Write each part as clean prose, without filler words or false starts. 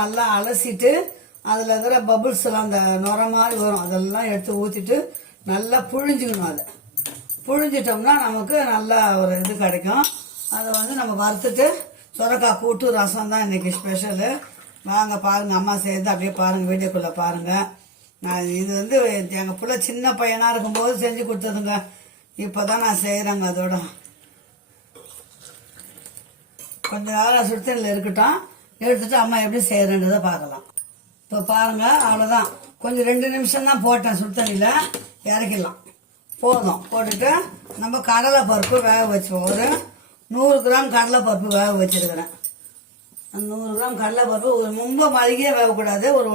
நல்லா அலசிட்டு அதில் இருக்கிற பபுள்ஸ் எல்லாம் அந்த நுர மாதிரி வரும், அதெல்லாம் எடுத்து ஊற்றிட்டு நல்லா புழிஞ்சிக்கணும். அதை புழிஞ்சிட்டோம்னா நமக்கு நல்லா ஒரு இது கிடைக்கும். அதை நம்ம வறுத்துட்டு சுரக்காய் கூட்டு ரசம் தான் இன்றைக்கி ஸ்பெஷலு. வாங்க பாருங்கள், அம்மா செய்கிறது அப்படியே பாருங்கள், வீடியோக்குள்ளே பாருங்கள். நான் இது எங்கள் பிள்ளை சின்ன பையனாக இருக்கும்போது செஞ்சு கொடுத்ததுங்க. இப்போ தான் நான் செய்கிறேங்க. அதோட கொஞ்சம் நேரம் சுடுதண்ணில் இருக்கட்டும், எடுத்துட்டு அம்மா எப்படி செய்யறன்றதை பார்க்கலாம். இப்போ பாருங்க, அவ்வளோதான். கொஞ்சம் 2 நிமிஷம் தான் போட்டேன் சுடுதண்ணியில், இறக்கிடலாம். போதும். போட்டுட்டு நம்ம கடலை பருப்பு வேக வச்சுவோம். ஒரு 100 கிராம் கடலை பருப்பு வேக வச்சிருக்கிறேன். அந்த 100 கிராம் கடலை பருப்பு ரொம்ப மளிகையே வேகக்கூடாது, ஒரு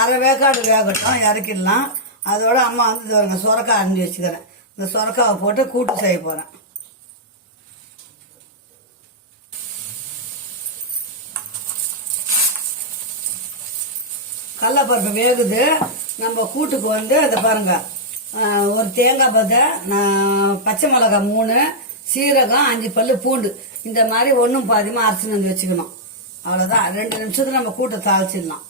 அரை வேக்காடு வேகட்டும், இறக்கிடலாம். அதோட அம்மா இது வருங்க, சுரக்காய் அரிஞ்சு வச்சுக்கிறேன். இந்த சுரக்காவை போட்டு கூட்டு செய்ய போகிறேன். கடலைப்பருப்பு வேகுது. நம்ம கூட்டுக்கு அதை பாருங்க, ஒரு தேங்காய் பத்தை, பச்சை மிளகாய் 3, சீரகம் 5 பல்லு பூண்டு, இந்த மாதிரி ஒன்றும் பாதியமாக அரைச்சின்னு வந்து வச்சுக்கணும். அவ்வளோதான். 2 நிமிஷத்துக்கு நம்ம கூட்டை தாளிச்சிடலாம்.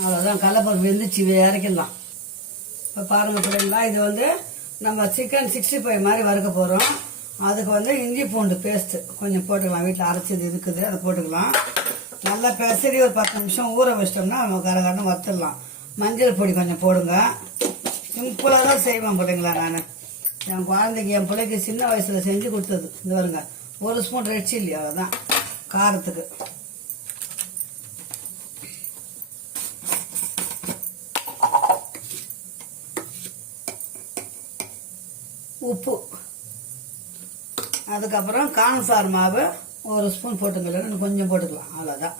அவ்வளோதான். கடலைப்பருப்பு வெந்துச்சு, இறக்கிடலாம். இப்போ பாருங்க பிள்ளைங்களா, இது நம்ம சிக்கன் 65 மாதிரி வறுக்க போகிறோம். அதுக்கு இஞ்சி பூண்டு பேஸ்ட்டு கொஞ்சம் போட்டுக்கலாம். வீட்டில் அரைச்சது இருக்குது, அதை போட்டுக்கலாம். நல்லா பெசரி ஒரு 10 நிமிஷம் ஊற வச்சிட்டோம்னா நம்ம கரகரன்னு வறுத்துடலாம். மஞ்சள் பொடி கொஞ்சம் போடுங்க. சிம்பிளாக தான் செய்வேன் பிள்ளைங்களா. நான் என் குழந்தைக்கு, என் பிள்ளைக்கு சின்ன வயசில் செஞ்சு கொடுத்தது. இது வருங்க, 1 ஸ்பூன் ரெட் சில்லி, அவ்வளோதான் காரத்துக்கு. உப்பு, அதுக்கப்புறம் கார்ன்ஃப்ளவர் மாவு 1 ஸ்பூன் போட்டுக்கல, கொஞ்சம் போட்டுக்கலாம், அவ்வளோதான்.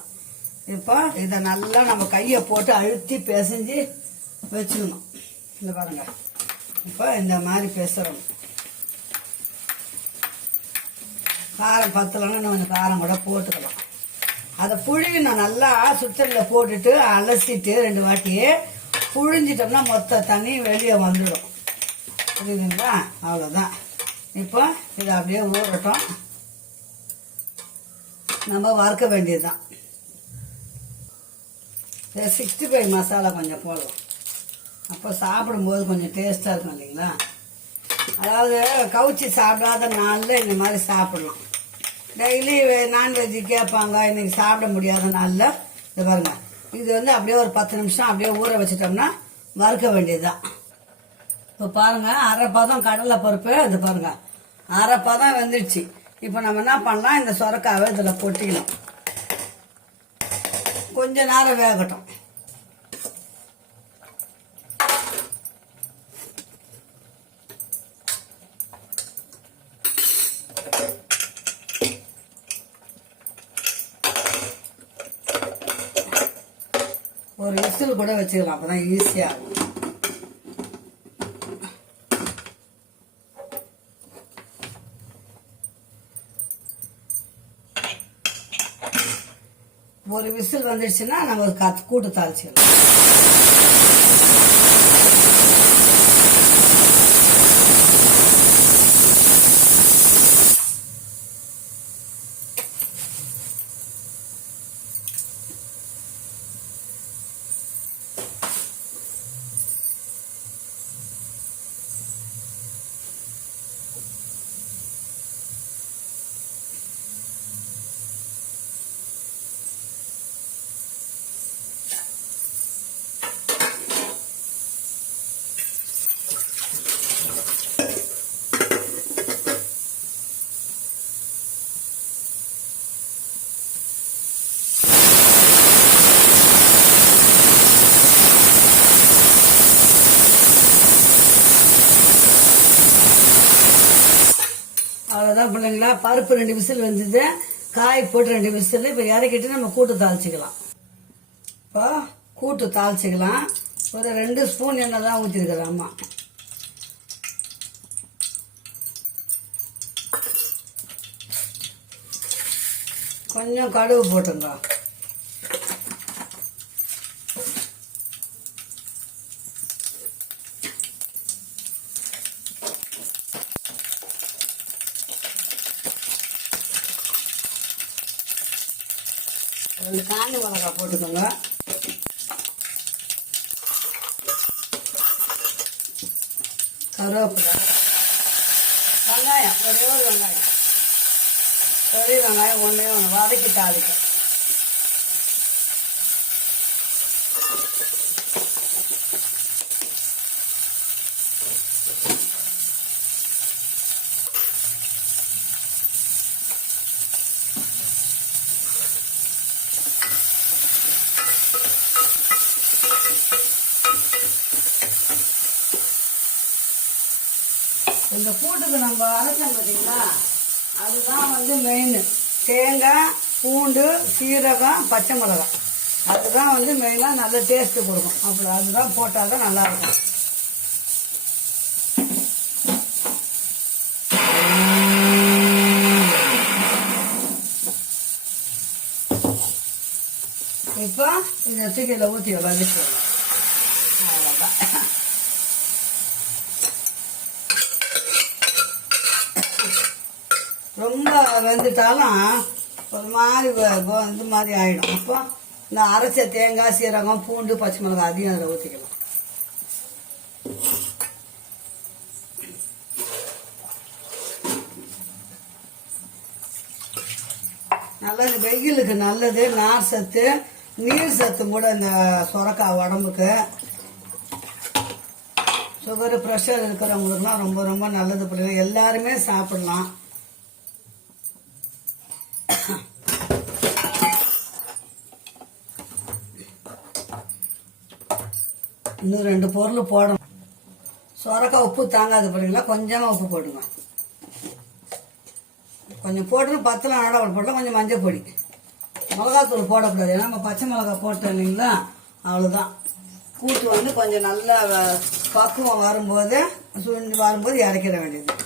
இப்போ இதை நல்லா நம்ம கையை போட்டு அழுத்தி பிசைஞ்சு வச்சுக்கணும். இந்த பாருங்க, இப்போ இந்த மாதிரி பிசறணும். காரம் பத்தலைன்னா இன்னும் கொஞ்சம் காரம் கூட போட்டுக்கலாம். அதை புழியணும். நல்லா சுத்தலில் போட்டுட்டு அலசிட்டு 2 வாட்டி புழிஞ்சிட்டோம்னா மொத்த தண்ணி வெளியே வந்துடும். புரியுதுங்களா? அவ்வளோதான். இப்போ இதை அப்படியே ஊறட்டும், நம்ம வறுக்க வேண்டியதுதான். 65 மசாலா கொஞ்சம் போடலாம், அப்போ சாப்பிடும்போது கொஞ்சம் டேஸ்ட்டாக இருக்கும் இல்லைங்களா. அதாவது கவுச்சி சாப்பிடாத நாளில் இந்த மாதிரி சாப்பிடலாம். டெய்லி நான்வெஜ்ஜு கேட்பாங்க, இன்னைக்கு சாப்பிட முடியாத நாளில் இது பாருங்க, இது அப்படியே ஒரு 10 நிமிஷம் அப்படியே ஊற வச்சிட்டோம்னா வறுக்க வேண்டியதுதான். இப்போ பாருங்க, அரை பதம் கடலை பருப்பு, இது பாருங்க அரை பதம் வெந்துடுச்சு. இப்போ நம்ம என்ன பண்ணலாம், இந்த சுரக்காவை இதில் கொட்டிக்கணும். கொஞ்ச நேரம் வேகட்டும். ஒரு விசில் கூட வச்சுக்கலாம், அப்பதான் ஈஸியா இருக்கும். ஒரு விசில் வந்துடுச்சுன்னா நம்ம ஒரு கூட்டு தாளிச்சிடலாம். அவ்வளோதான் பிள்ளைங்களா. பருப்பு 2 விசில் வெந்தது, காய் போட்டு 2 விசில். இப்போ இறக்கிட்டு நம்ம கூட்டு தாளிச்சிக்கலாம். இப்போ கூட்டு தாளிச்சிக்கலாம். ஒரு 2 ஸ்பூன் எண்ணெய் தான் ஊற்றிருக்கிறேன் அம்மா. கொஞ்சம் கடுகு போட்டுங்க. 2 காஞ்ச மிளகாய் போட்டுக்கோங்க. கருவேப்பிலை, வெங்காயம், ஒரே ஒரு வெங்காயம், பெரிய வெங்காயம் ஒன்றே ஒன்று வதக்கி தாளிக்க. இந்த கூட்டுக்கு நம்ம அரைச்சோம் பார்த்தீங்களா, அதுதான் வந்து மெயின். தேங்காய், பூண்டு, சீரகம், பச்சை மிளகாய், அதுதான் வந்து மெயினாக நல்ல டேஸ்ட்டு கொடுக்கும். அப்படி அதுதான் போட்டால் தான் நல்லாயிருக்கும். இப்போ இந்த தூக்கியில் ஊற்றி வதக்கி அவ்வளோதான். ரொம்ப வெந்துட்டாலும் ஒரு மாதிரி இது மாதிரி ஆகிடும். அப்போ இந்த அரைச்ச தேங்காய், சீரகம், பூண்டு, பச்சை மிளகாய் அதையும் அதில் ஊற்றிக்கலாம். நல்லது, வெயிலுக்கு நல்லது, நார் சத்து, நீர் சத்து கூட இந்த சுரக்காய் உடம்புக்கு. சுகரு, ப்ரெஷர் இருக்கிறவங்களுக்குலாம் ரொம்ப ரொம்ப நல்லது. பிள்ளைங்க எல்லாருமே சாப்பிடலாம். இன்னும் 2 பொருள் போடணும். சுரக்காய் உப்பு தாங்காது பிள்ளைங்களா, கொஞ்சமாக உப்பு போடுங்க. கொஞ்சம் போட்டுன்னு பத்தலாம் நட போட்டோம். கொஞ்சம் மஞ்சள் பொடி, மிளகாத்தூள் போடக்கூடாது. ஏன்னா நம்ம பச்சை மிளகாய் போட்டோம் இல்லைங்களா, அவ்வளோதான். கூட்டு வந்து கொஞ்சம் நல்லா பக்குவம் வரும்போது, சுண்டி வரும்போது இறக்கிட வேண்டியது.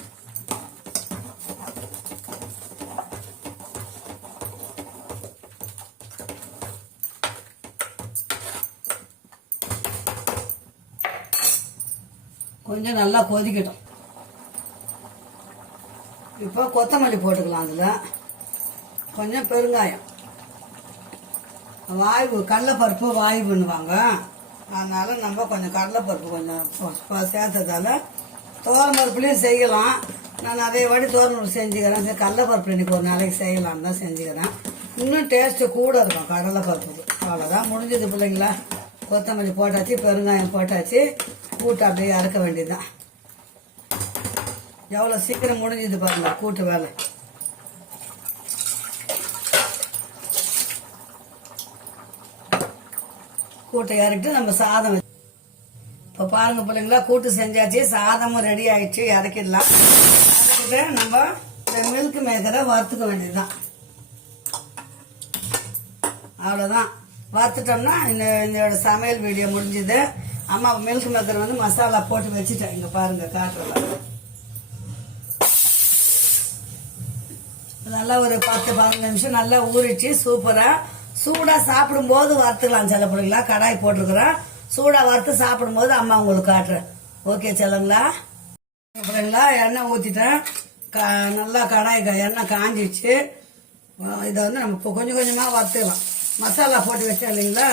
கொஞ்சம் நல்லா கொதிக்கட்டும். இப்போ கொத்தமல்லி போட்டுக்கலாம். அதில் கொஞ்சம் பெருங்காயம். வாய்வு கடலைப்பருப்பு வாய்வு பண்ணுவாங்க, அதனால நம்ம கொஞ்சம் கடலைப்பருப்பு கொஞ்சம் சேர்த்ததால தோரம் பருப்புலேயும் செய்யலாம். நான் நிறைய வாட்டி தோரம் பருப்பு செஞ்சுக்கிறேன். கடலைப்பருப்பு இன்னைக்கு ஒரு நாளைக்கு செய்யலாம்னு தான் செஞ்சுக்கிறேன். இன்னும் டேஸ்ட்டு கூட இருக்கும் கடலைப்பருப்பு. அவ்வளோதான், முடிஞ்சது பிள்ளைங்களா. கொத்தமல்லி போட்டாச்சு, பெருங்காயம் போட்டாச்சு, கூட்டு அப்படியே இறக்க வேண்டியதுதான். எவ்வளோ சீக்கிரம் முடிஞ்சது பாருங்க கூட்டு வேலை. கூட்டை இறக்கிட்டு நம்ம சாதம். இப்போ பாருங்க பிள்ளைங்களா, கூட்டு செஞ்சாச்சு, சாதமும் ரெடி ஆயிடுச்சு, இறக்கிடலாம். அதுக்கிட்ட நம்ம இந்த மில்க் மேக்கரை வறுத்துக்க வேண்டியதுதான். அவ்வளோதான், வறுத்துட்டோம்னா என்னோட சமையல் வீடியோ முடிஞ்சுது. அம்மா மில்க் மேக்கர் வந்து மசாலா போட்டு வச்சுட்டேன். இங்கே பாருங்க காட்டுறேன். நல்லா ஒரு 10-15 நிமிஷம் நல்லா ஊறிச்சு. சூப்பரா சூடா சாப்பிடும் போது வறுத்துக்கலாம். சில பிள்ளைங்களா கடாய் போட்டிருக்கிறேன், சூடா வறுத்து சாப்பிடும் போது அம்மா உங்களுக்கு காட்டுறேன். ஓகே சொல்லுங்களா பிள்ளைங்களா. எண்ணெய் ஊற்றிட்டேன், நல்லா கடாய் எண்ணெய் காஞ்சிச்சு. இதை வந்து நம்ம கொஞ்சம் கொஞ்சமாக வறுத்துக்கலாம். மசாலா போட்டு வச்சேன் இல்லைங்களா,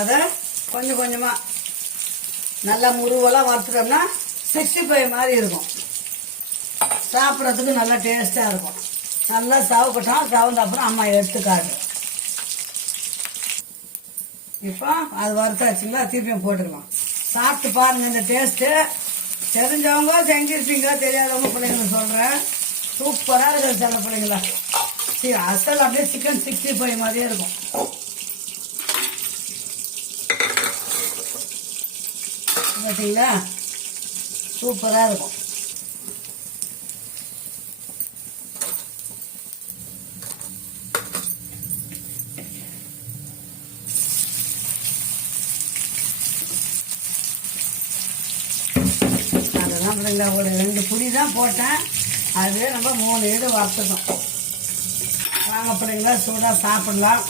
அதை கொஞ்சம் கொஞ்சமாக நல்லா முருவெல்லாம் வறுத்துட்டோம்னா 65 மாதிரி இருக்கும். சாப்பிட்றதுக்கு நல்லா டேஸ்டாக இருக்கும். நல்லா சவக்கட்டும், சவந்த அப்புறம் அம்மா எடுத்துக்காடு. இப்போ அது வறுத்தாச்சுங்களா, திருப்பியும் போட்டுக்கலாம். சாப்பிட்டு பாருங்க இந்த டேஸ்ட்டு. தெரிஞ்சவங்க செஞ்சிருப்பீங்க, தெரியாதவங்க பிள்ளைங்களுக்கு சொல்கிறேன். சூப்பராக இருக்குது சில பிள்ளைங்களா. அசல் அப்படியே சிக்கன் 65 மாதிரியே இருக்கும். பார்த்தீங்களா, சூப்பராக இருக்கும். அதெல்லாம் பிள்ளைங்களா ஒரு 2 புடி தான் போட்டேன், அதுவே நம்ம 3 ஈடு வறுத்துட்டோம். வாங்க பிள்ளைங்களா, சூடாக சாப்பிடலாம்.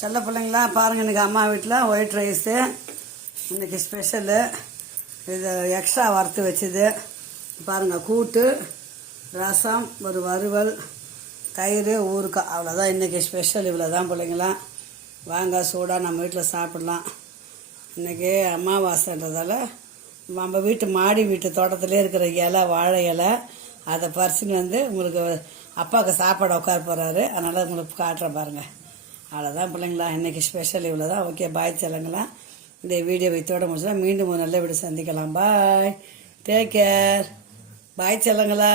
செல்ல பிள்ளைங்களா பாருங்கள், இன்றைக்கி அம்மா வீட்டில் ஒயிட் ரைஸு இன்றைக்கி ஸ்பெஷலு. இது எக்ஸ்ட்ரா வறுத்து வச்சுது பாருங்கள். கூட்டு, ரசம், ஒரு வறுவல், தயிர் ஊறுக்காய் அவ்வளோதான் இன்றைக்கி ஸ்பெஷல். இவ்வளோ தான் பிள்ளைங்களாம். வாங்க சூடாக நம்ம வீட்டில் சாப்பிட்லாம். இன்றைக்கி அமாவாசைன்றதால நம்ம வீட்டு மாடி வீட்டு தோட்டத்திலே இருக்கிற இலை, வாழை இலை, அதை பறிச்சுன்னு வந்து உங்களுக்கு அப்பாவுக்கு சாப்பாடு உட்கார போகிறாரு. அதனால் உங்களுக்கு காட்டுறேன் பாருங்கள். அவ்வளோதான் பிள்ளைங்களா, இன்றைக்கி ஸ்பெஷல் இவ்வளோ தான். ஓகே, பாய் செல்லுங்களா. இந்த வீடியோ வைத்தோட முடிச்சா மீண்டும் ஒரு நல்ல வீடியோ சந்திக்கலாம். பாய், டேக் கேர். பாய் செல்லுங்களா.